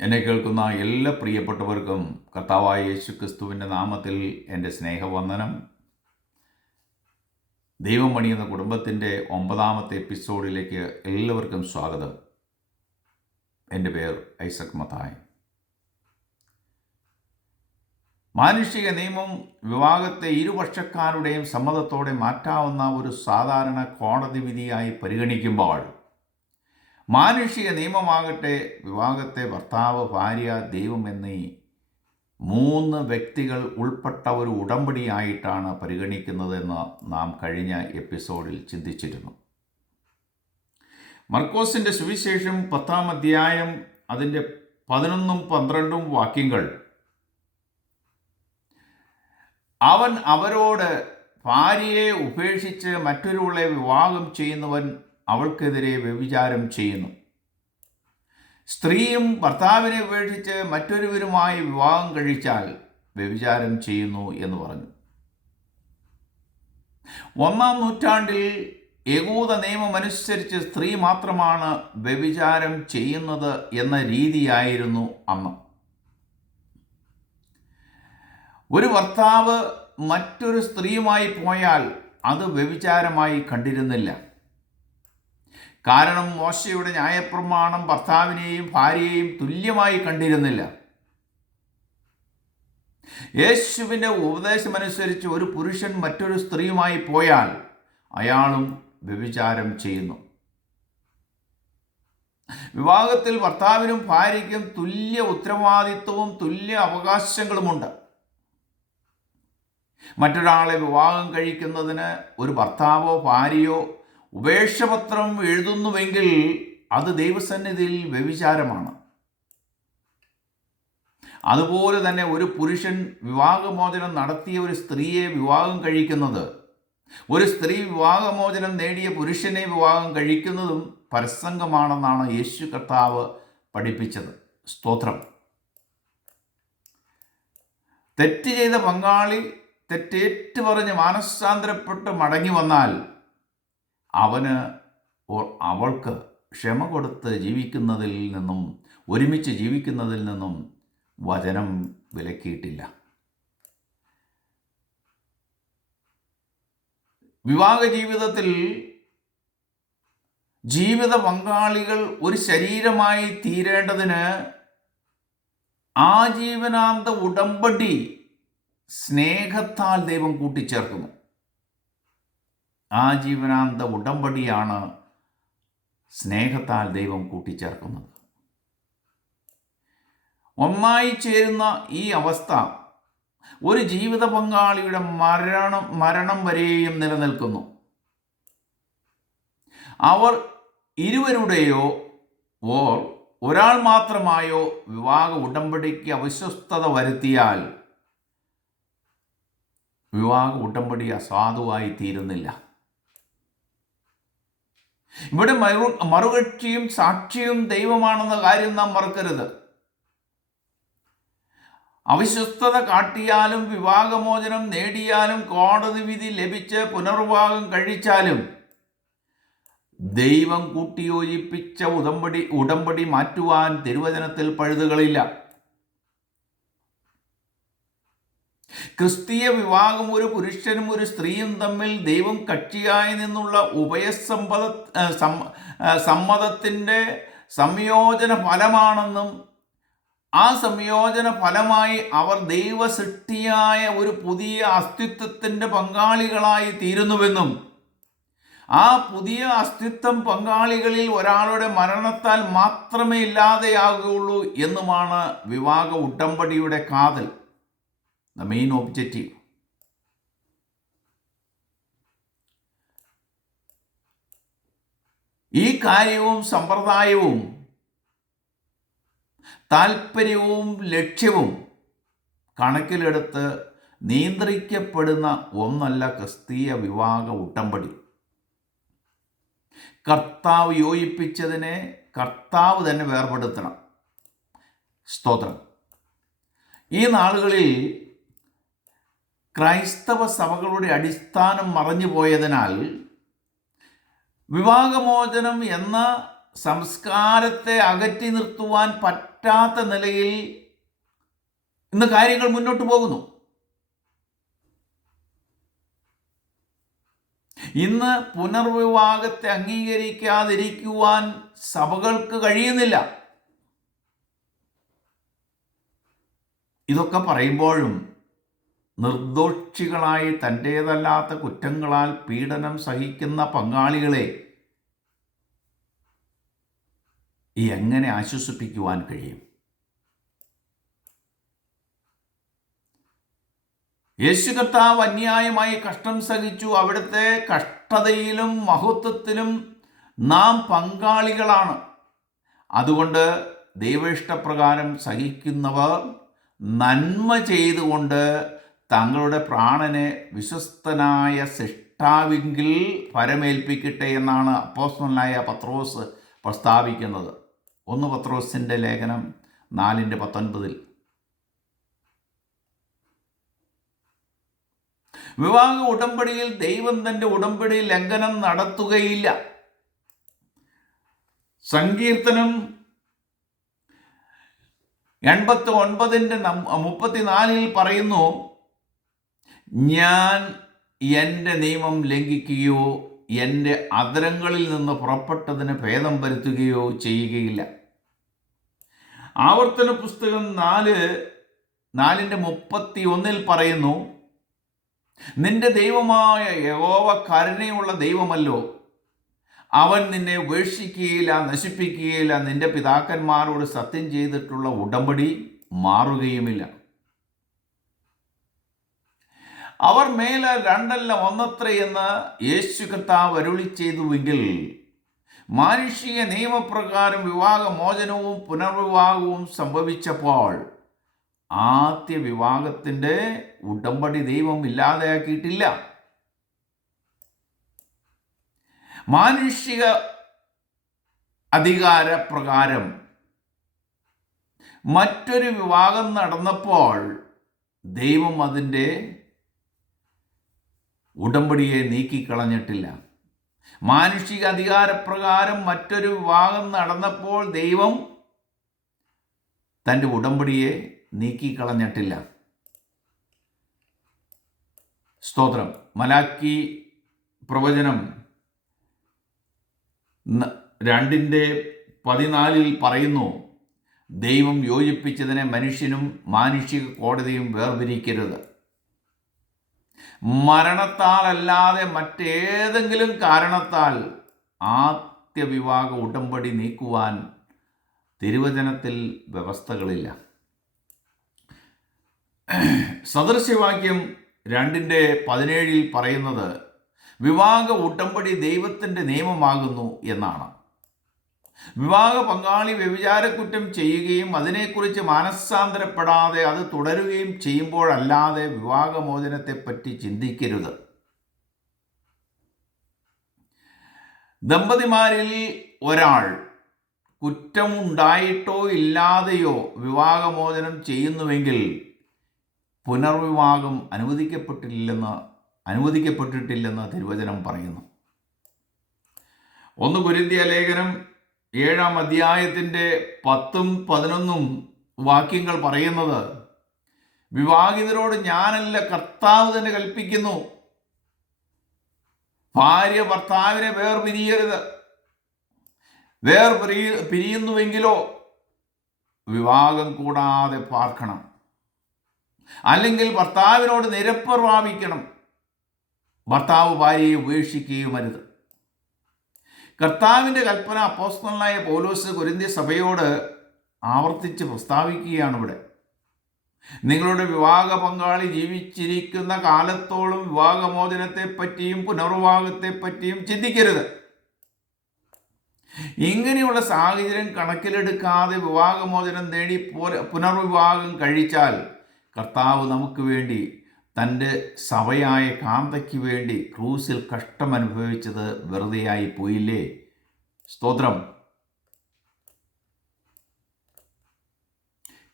എന്നെ കേൾക്കുന്ന എല്ലാ പ്രിയപ്പെട്ടവർക്കും കർത്താവായ യേശു ക്രിസ്തുവിൻ്റെ നാമത്തിൽ എൻ്റെ സ്നേഹവന്ദനം. ദൈവം പണിയുന്ന കുടുംബത്തിൻ്റെ 9ാമത്തെ എപ്പിസോഡിലേക്ക് എല്ലാവർക്കും സ്വാഗതം. എൻ്റെ പേർ ഐസക് മത്തായി. മാനുഷിക നിയമം വിവാഹത്തെ ഇരുപക്ഷക്കാരുടെയും സമ്മതത്തോടെ മാറ്റാവുന്ന ഒരു സാധാരണ കോടതി വിധിയായി പരിഗണിക്കുമ്പോൾ, മാനുഷിക നിയമമാകട്ടെ വിവാഹത്തെ ഭർത്താവ്, ഭാര്യ, ദൈവം എന്നീ 3 വ്യക്തികൾ ഉൾപ്പെട്ട ഒരു ഉടമ്പടിയായിട്ടാണ് പരിഗണിക്കുന്നതെന്ന് നാം കഴിഞ്ഞ എപ്പിസോഡിൽ ചിന്തിച്ചിരുന്നു. മർക്കോസിൻ്റെ സുവിശേഷം 10ാം അധ്യായം അതിൻ്റെ 11ഉം 12ഉം വാക്യങ്ങൾ, അവൻ അവരോട്, ഭാര്യയെ ഉപേക്ഷിച്ച് മറ്റൊരുവളെ വിവാഹം ചെയ്യുന്നവൻ അവൾക്കെതിരെ വ്യഭിചാരം ചെയ്യുന്നു. സ്ത്രീയും ഭർത്താവിനെ ഉപേക്ഷിച്ച് മറ്റൊരുവരുമായി വിവാഹം കഴിച്ചാൽ വ്യഭിചാരം ചെയ്യുന്നു എന്ന് പറഞ്ഞു. 1ാം നൂറ്റാണ്ടിൽ യഹൂദ നിയമമനുസരിച്ച് സ്ത്രീ മാത്രമാണ് വ്യഭിചാരം ചെയ്യുന്നത് എന്ന രീതിയായിരുന്നു അന്ന്. ഒരു ഭർത്താവ് മറ്റൊരു സ്ത്രീയുമായി പോയാൽ അത് വ്യഭിചാരമായി കണ്ടിരുന്നില്ല. കാരണം മോശയുടെ ന്യായപ്രമാണം ഭർത്താവിനെയും ഭാര്യയെയും തുല്യമായി കണ്ടിരുന്നില്ല. യേശുവിൻ്റെ ഉപദേശമനുസരിച്ച് ഒരു പുരുഷൻ മറ്റൊരു സ്ത്രീയുമായി പോയാൽ അയാളും വ്യഭിചാരം ചെയ്യുന്നു. വിവാഹത്തിൽ ഭർത്താവിനും ഭാര്യയ്ക്കും തുല്യ ഉത്തരവാദിത്വവും തുല്യ അവകാശങ്ങളുമുണ്ട്. മറ്റൊരാളെ വിവാഹം കഴിക്കുന്നതിന് ഒരു ഭർത്താവോ ഭാര്യയോ ഉപേക്ഷപത്രം എഴുതുന്നുവെങ്കിൽ അത് ദൈവസന്നിധിയിൽ വ്യഭിചാരമാണ്. അതുപോലെ തന്നെ ഒരു പുരുഷൻ വിവാഹമോചനം നടത്തിയ ഒരു സ്ത്രീയെ വിവാഹം കഴിക്കുന്നത്, ഒരു സ്ത്രീ വിവാഹമോചനം നേടിയ പുരുഷനെ വിവാഹം കഴിക്കുന്നതും പരസംഗമാണെന്നാണ് യേശു കർത്താവ് പഠിപ്പിച്ചത്. സ്തോത്രം. തെറ്റ് ചെയ്ത പങ്കാളി തെറ്റേറ്റു പറഞ്ഞ് മാനസാന്തരപ്പെട്ട് മടങ്ങി വന്നാൽ അവന് അവൾക്ക് ക്ഷമ കൊടുത്ത് ജീവിക്കുന്നതിൽ നിന്നും, ഒരുമിച്ച് ജീവിക്കുന്നതിൽ നിന്നും വചനം വിലക്കിയിട്ടില്ല. വിവാഹ ജീവിതത്തിൽ ജീവിത പങ്കാളികൾ ഒരു ശരീരമായി തീരേണ്ടതിന് ആജീവനാന്ത ഉടമ്പടി സ്നേഹത്താൽ ദൈവം കൂട്ടിച്ചേർക്കുന്നു. ആജീവനാന്ത ഉടമ്പടിയാണ് സ്നേഹത്താൽ ദൈവം കൂട്ടിച്ചേർക്കുന്നത്. ഒന്നായി ചേരുന്ന ഈ അവസ്ഥ ഒരു ജീവിത പങ്കാളിയുടെ മരണം വരെയും നിലനിൽക്കുന്നു. അവർ ഇരുവരുടെയോ ഒരാൾ മാത്രമായോ വിവാഹ ഉടമ്പടിക്ക് അവിശ്വസ്തത വരുത്തിയാൽ വിവാഹ ഉടമ്പടി അസാധുവായി തീരുന്നില്ല. ഇവിടെ മറുകക്ഷിയും സാക്ഷിയും ദൈവമാണെന്ന കാര്യം നാം മറക്കരുത്. അവിശ്വസ്തത കാട്ടിയാലും വിവാഹമോചനം നേടിയാലും കോടതി വിധി ലഭിച്ച് പുനർവിവാഹം കഴിച്ചാലും ദൈവം കൂട്ടിയോജിപ്പിച്ച ഉടമ്പടി മാറ്റുവാൻ തിരുവചനത്തിൽ പഴുതുകളില്ല. ക്രിസ്തീയ വിവാഹം ഒരു പുരുഷനും ഒരു സ്ത്രീയും തമ്മിൽ ദൈവം കക്ഷിയായി നിന്നുള്ള സമ്മതത്തിൻ്റെ സംയോജന ഫലമാണെന്നും ആ സംയോജന ഫലമായി അവർ ദൈവ സൃഷ്ടിയായ ഒരു പുതിയ അസ്തിത്വത്തിൻ്റെ പങ്കാളികളായി തീരുന്നുവെന്നും ആ പുതിയ അസ്തിത്വം പങ്കാളികളിൽ ഒരാളുടെ മരണത്താൽ മാത്രമേ ഇല്ലാതെയാകുകയുള്ളൂ എന്നുമാണ് വിവാഹ ഉടമ്പടിയുടെ കാതൽ, the main objective. ഈ കാര്യവും സമ്പ്രദായവും താല്പര്യവും ലക്ഷ്യവും കണക്കിലെടുത്ത് നിയന്ത്രിക്കപ്പെടുന്ന ഒന്നല്ല ക്രിസ്തീയ വിവാഹ ഉടമ്പടി. കർത്താവ് യോജിപ്പിച്ചതിനെ കർത്താവ് തന്നെ വേർപെടുത്തണം. സ്തോത്രം. ഈ നാളുകളിൽ ക്രൈസ്തവ സഭകളുടെ അടിസ്ഥാനം മറഞ്ഞു പോയതിനാൽ വിവാഹമോചനം എന്ന സംസ്കാരത്തെ അകറ്റി നിർത്തുവാൻ പറ്റാത്ത നിലയിൽ ഇന്ന് കാര്യങ്ങൾ മുന്നോട്ട് പോകുന്നു. ഇന്ന് പുനർവിവാഹത്തെ അംഗീകരിക്കാതിരിക്കുവാൻ സഭകൾക്ക് കഴിയുന്നില്ല. ഇതൊക്കെ പറയുമ്പോഴും നിർദോഷികളായി തൻ്റേതല്ലാത്ത കുറ്റങ്ങളാൽ പീഡനം സഹിക്കുന്ന പങ്കാളികളെ എങ്ങനെ ആശ്വസിപ്പിക്കുവാൻ കഴിയും? യേശു കർത്താവ് അന്യായമായി കഷ്ടം സഹിച്ചു. അവിടുത്തെ കഷ്ടതയിലും മഹത്വത്തിലും നാം പങ്കാളികളാണ്. അതുകൊണ്ട് ദൈവേഷ്ടപ്രകാരം സഹിക്കുന്നവർ നന്മ ചെയ്തുകൊണ്ട് തങ്ങളുടെ പ്രാണനെ വിശ്വസ്തനായ സൃഷ്ടാവിങ്കിൽ ഫലമേൽപ്പിക്കട്ടെ എന്നാണ് അപ്പോസ്തലനായ പത്രോസ് പ്രസ്താവിക്കുന്നത്. 1 പത്രോസിൻ്റെ ലേഖനം 4:19. വിവാഹ ഉടമ്പടിയിൽ ദൈവം തൻ്റെ ഉടമ്പടി ലംഘനം നടത്തുകയില്ല. സങ്കീർത്തനം 89:34 പറയുന്നു, ഞാൻ എൻ്റെ നിയമം ലംഘിക്കുകയോ എൻ്റെ അധരങ്ങളിൽ നിന്ന് പുറപ്പെട്ടതിന് ഭേദം വരുത്തുകയോ ചെയ്യുകയില്ല. ആവർത്തന പുസ്തകം 4:31 പറയുന്നു, നിന്റെ ദൈവമായ യഹോവ കരുണയുള്ള ദൈവമല്ലോ, അവൻ നിന്നെ ഉപേക്ഷിക്കുകയില്ല, നശിപ്പിക്കുകയില്ല. നിന്റെ പിതാക്കന്മാരോട് സത്യം ചെയ്തിട്ടുള്ള ഉടമ്പടി മാറുകയുമില്ല. അവർ മേലെ രണ്ടല്ല ഒന്നത്രേ എന്ന് യേശു കർത്താവ് അരുളി ചെയ്തുവെങ്കിൽ മാനുഷിക നിയമപ്രകാരം വിവാഹമോചനവും പുനർവിവാഹവും സംഭവിച്ചപ്പോൾ ആദ്യ വിവാഹത്തിൻ്റെ ഉടമ്പടി ദൈവം ഇല്ലാതെയാക്കിയിട്ടില്ല. മാനുഷിക അധികാരപ്രകാരം മറ്റൊരു വിവാഹം നടന്നപ്പോൾ ദൈവം അതിൻ്റെ ഉടമ്പടിയെ നീക്കിക്കളഞ്ഞിട്ടില്ല. മാനുഷിക അധികാരപ്രകാരം മറ്റൊരു വിവാഹം നടന്നപ്പോൾ ദൈവം തൻ്റെ ഉടമ്പടിയെ നീക്കിക്കളഞ്ഞിട്ടില്ല. സ്തോത്രം. മലാക്കി പ്രവചനം 2:14 പറയുന്നു, ദൈവം യോജിപ്പിച്ചതിനെ മനുഷ്യനും മാനുഷിക കോടതിയും വേർതിരിക്കരുത്. മരണത്താൽ അല്ലാതെ മറ്റേതെങ്കിലും കാരണത്താൽ ആദ്യ വിവാഹ ഉടമ്പടി നീക്കുവാൻ തിരുവചനത്തിൽ വ്യവസ്ഥകളില്ല. സദൃശ്യവാക്യം 2:17 പറയുന്നത് വിവാഹ ഉടമ്പടി ദൈവത്തിൻ്റെ നിയമമാകുന്നു എന്നാണ്. വിവാഹ പങ്കാളി വ്യഭിചാരക്കുറ്റം ചെയ്യുകയും അതിനെക്കുറിച്ച് മാനസാന്തരപ്പെടാതെ അത് തുടരുകയും ചെയ്യുമ്പോഴല്ലാതെ വിവാഹമോചനത്തെപ്പറ്റി ചിന്തിക്കരുത്. ദമ്പതിമാരിൽ ഒരാൾ കുറ്റമുണ്ടായിട്ടോ ഇല്ലാതെയോ വിവാഹമോചനം ചെയ്യുന്നുവെങ്കിൽ പുനർവിവാഹം അനുവദിക്കപ്പെട്ടിട്ടില്ലെന്ന് തിരുവചനം പറയുന്നു. 1 കൊരിന്ത്യർ ലേഖനം 7-ാം അധ്യായത്തിൻ്റെ 10-11 വാക്യങ്ങൾ പറയുന്നത്, വിവാഹിതരോട് ഞാനല്ല കർത്താവ് തന്നെ കൽപ്പിക്കുന്നു, ഭാര്യ ഭർത്താവിനെ വേർപിരിയരുത്. പിരിയുന്നുവെങ്കിലോ വിവാഹം കൂടാതെ പാർക്കണം, അല്ലെങ്കിൽ ഭർത്താവിനോട് നിരപ്പ് പ്രാപിക്കണം. ഭർത്താവ് ഭാര്യയെ ഉപേക്ഷിക്കുകയും അരുത്. കർത്താവിൻ്റെ കൽപ്പന അപ്പോസ്തലനായ പൗലോസ് കൊരിന്ത്യ സഭയോട് ആവർത്തിച്ച് പ്രസ്താവിക്കുകയാണ് ഇവിടെ. നിങ്ങളുടെ വിവാഹ പങ്കാളി ജീവിച്ചിരിക്കുന്ന കാലത്തോളം വിവാഹമോചനത്തെപ്പറ്റിയും പുനർവിവാഹത്തെപ്പറ്റിയും ചിന്തിക്കരുത്. ഇങ്ങനെയുള്ള സാഹചര്യം കണക്കിലെടുക്കാതെ വിവാഹമോചനം നേടി പുനർവിവാഹം കഴിച്ചാൽ കർത്താവ് നമുക്ക് വേണ്ടി, തൻ്റെ സഭയായ കാന്തയ്ക്ക് വേണ്ടി ക്രൂസിൽ കഷ്ടമനുഭവിച്ചത് വെറുതെയായി പോയില്ലേ? സ്തോത്രം.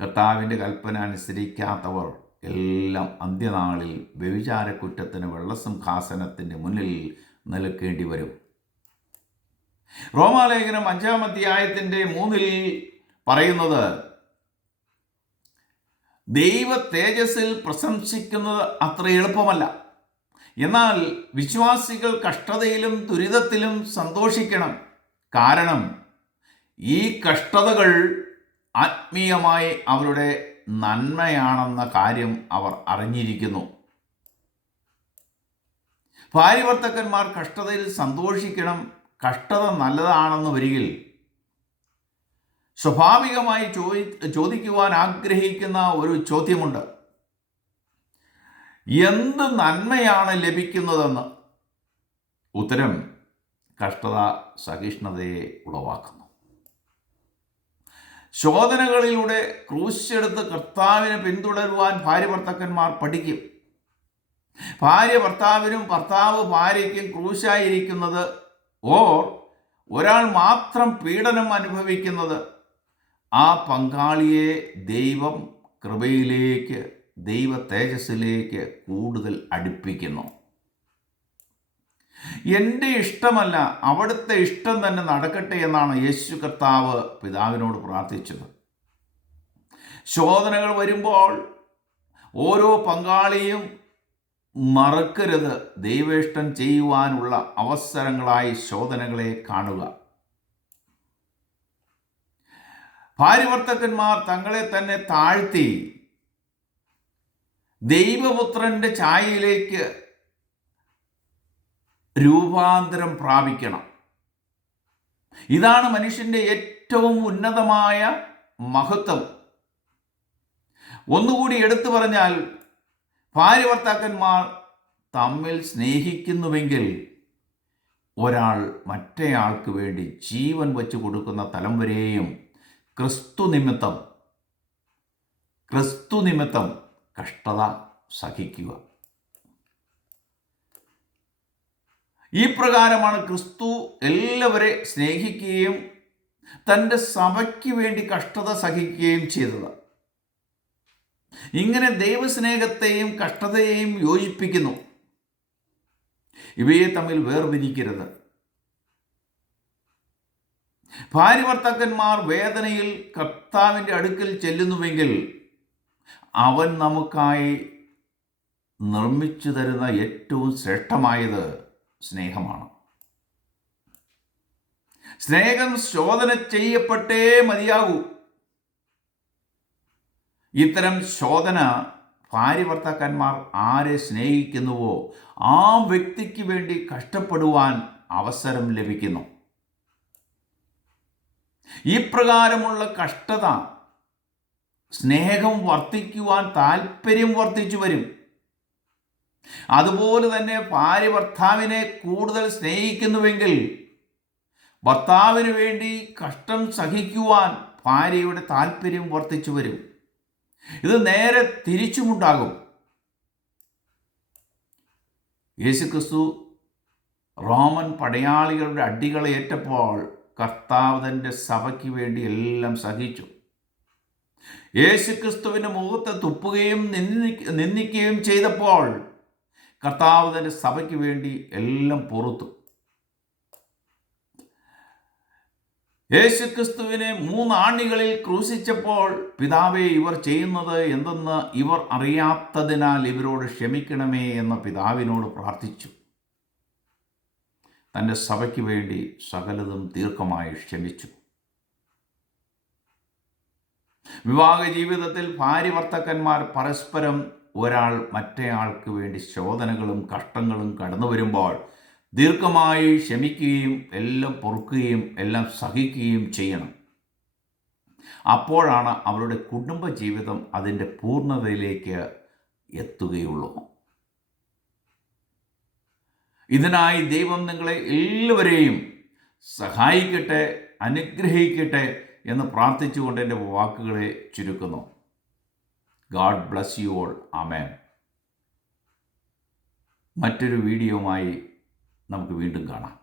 കർത്താവിൻ്റെ കൽപ്പന അനുസരിക്കാത്തവർ എല്ലാം അന്ത്യനാളിൽ വ്യഭിചാരക്കുറ്റത്തിന് വെള്ളസിംഹാസനത്തിൻ്റെ മുന്നിൽ നിൽക്കേണ്ടി വരും. റോമാലേഖനം 5-ാം അധ്യായത്തിൻ്റെ 3 പറയുന്നത്, ദൈവ തേജസ്സിൽ പ്രശംസിക്കുന്നത് അത്ര എളുപ്പമല്ല. എന്നാൽ വിശ്വാസികൾ കഷ്ടതയിലും ദുരിതത്തിലും സന്തോഷിക്കണം. കാരണം ഈ കഷ്ടതകൾ ആത്മീയമായി അവരുടെ നന്മയാണെന്ന കാര്യം അവർ അറിഞ്ഞിരിക്കുന്നു. ഭാര്യഭർത്താക്കന്മാർ കഷ്ടതയിൽ സന്തോഷിക്കണം. കഷ്ടത നല്ലതാണെന്ന് വരികിൽ സ്വാഭാവികമായി ചോദിക്കുവാൻ ആഗ്രഹിക്കുന്ന ഒരു ചോദ്യമുണ്ട്: എന്ത് നന്മയാണ് ലഭിക്കുന്നതെന്ന്. ഉത്തരം: കഷ്ടത സഹിഷ്ണുതയെ ഉളവാക്കുന്നു. ശോധനകളിലൂടെ ക്രൂശെടുത്ത് കർത്താവിനെ പിന്തുടരുവാൻ ഭാര്യഭർത്താക്കന്മാർ പഠിക്കും. ഭാര്യ ഭർത്താവിനും ഭർത്താവ് ഭാര്യയ്ക്കും ക്രൂശായിരിക്കുന്നത്, ഒരാൾ മാത്രം പീഡനം അനുഭവിക്കുന്നത് ആ പങ്കാളിയെ ദൈവം കൃപയിലേക്ക്, ദൈവ തേജസ്സിലേക്ക് കൂടുതൽ അടുപ്പിക്കുന്നു. എൻ്റെ ഇഷ്ടമല്ല, അവിടുത്തെ ഇഷ്ടം തന്നെ നടക്കട്ടെ എന്നാണ് യേശു കർത്താവ് പിതാവിനോട് പ്രാർത്ഥിച്ചത്. ശോധനകൾ വരുമ്പോൾ ഓരോ പങ്കാളിയും മറക്കരുത്, ദൈവേഷ്ടം ചെയ്യുവാനുള്ള അവസരങ്ങളായി ശോധനകളെ കാണുക. ഭാര്യഭർത്താക്കന്മാർ തങ്ങളെ തന്നെ താഴ്ത്തി ദൈവപുത്രന്റെ ഛായയിലേക്ക് രൂപാന്തരം പ്രാപിക്കണം. ഇതാണ് മനുഷ്യന്റെ ഏറ്റവും ഉന്നതമായ മഹത്വം. ഒന്നുകൂടി എടുത്തു പറഞ്ഞാൽ, ഭാര്യഭർത്താക്കന്മാർ തമ്മിൽ സ്നേഹിക്കുന്നുവെങ്കിൽ ഒരാൾ മറ്റേയാൾക്ക് വേണ്ടി ജീവൻ വച്ചു കൊടുക്കുന്ന തലം വരെയും ക്രിസ്തു നിമിത്തം കഷ്ടത സഹിക്കുക. ഈ പ്രകാരമാണ് ക്രിസ്തു എല്ലാവരെ സ്നേഹിക്കുകയും തൻ്റെ സഭയ്ക്ക് വേണ്ടി കഷ്ടത സഹിക്കുകയും ചെയ്തത്. ഇങ്ങനെ ദൈവസ്നേഹത്തെയും കഷ്ടതയെയും യോജിപ്പിക്കുന്നു. ഇവയെ തമ്മിൽ വേർതിരിക്കരുത്. ഭാര്യഭർത്താക്കന്മാർ വേദനയിൽ കർത്താവിൻ്റെ അടുക്കൽ ചെല്ലുന്നുവെങ്കിൽ അവൻ നമുക്കായി നിർമ്മിച്ചു തരുന്ന ഏറ്റവും ശ്രേഷ്ഠമായത് സ്നേഹമാണ്. സ്നേഹം ശോധന ചെയ്യപ്പെട്ടേ മതിയാകൂ. ഇത്തരം ശോധന ഭാര്യഭർത്താക്കന്മാർ ആരെ സ്നേഹിക്കുന്നുവോ ആ വ്യക്തിക്ക് വേണ്ടി കഷ്ടപ്പെടുവാൻ അവസരം ലഭിക്കുന്നു. ഈ പ്രകാരമുള്ള കഷ്ടത സ്നേഹം വർദ്ധിക്കുവാൻ താല്പര്യം വർദ്ധിച്ചു വരും. അതുപോലെ തന്നെ ഭാര്യ ഭർത്താവിനെ കൂടുതൽ സ്നേഹിക്കുന്നുവെങ്കിൽ ഭർത്താവിന് വേണ്ടി കഷ്ടം സഹിക്കുവാൻ ഭാര്യയുടെ താല്പര്യം വർദ്ധിച്ചു വരും. ഇത് നേരെ തിരിച്ചുമുണ്ടാകും. യേശുക്രിസ്തു റോമൻ പടയാളികളുടെ അടികളെ ഏറ്റപ്പോൾ കർത്താവ് തൻ്റെ സഭയ്ക്ക് വേണ്ടി എല്ലാം സഹിച്ചു. യേശുക്രിസ്തുവിൻ്റെ മുഖത്ത് തുപ്പുകയും നിന്ദിക്കുകയും ചെയ്തപ്പോൾ കർത്താവ് തൻ്റെ സഭയ്ക്ക് വേണ്ടി എല്ലാം പൊറുത്തു. യേശുക്രിസ്തുവിനെ 3 ആണികളിൽ ക്രൂശിച്ചപ്പോൾ, പിതാവേ, ഇവർ ചെയ്യുന്നത് എന്തെന്ന് ഇവർ അറിയാത്തതിനാൽ ഇവരോട് ക്ഷമിക്കണമേ എന്ന് പിതാവിനോട് പ്രാർത്ഥിച്ചു. തൻ്റെ സഭയ്ക്ക് വേണ്ടി സകലതും ദീർഘമായി ക്ഷമിച്ചു. വിവാഹ ജീവിതത്തിൽ ഭാര്യ ഭർത്താക്കന്മാർ പരസ്പരം ഒരാൾ മറ്റേയാൾക്ക് വേണ്ടി ശോധനകളും കഷ്ടങ്ങളും കടന്നു വരുമ്പോൾ ദീർഘമായി ക്ഷമിക്കുകയും എല്ലാം പൊറുക്കുകയും എല്ലാം സഹിക്കുകയും ചെയ്യണം. അപ്പോഴാണ് അവരുടെ കുടുംബജീവിതം അതിൻ്റെ പൂർണ്ണതയിലേക്ക് എത്തുകയുള്ളൂ. ഇതിനായി ദൈവം നിങ്ങളെ എല്ലാവരെയും സഹായിക്കട്ടെ, അനുഗ്രഹിക്കട്ടെ എന്ന് പ്രാർത്ഥിച്ചുകൊണ്ട് എൻ്റെ വാക്കുകളെ ചുരുക്കുന്നു. God bless you all. ആമേൻ. മറ്റൊരു വീഡിയോയുമായി നമുക്ക് വീണ്ടും കാണാം.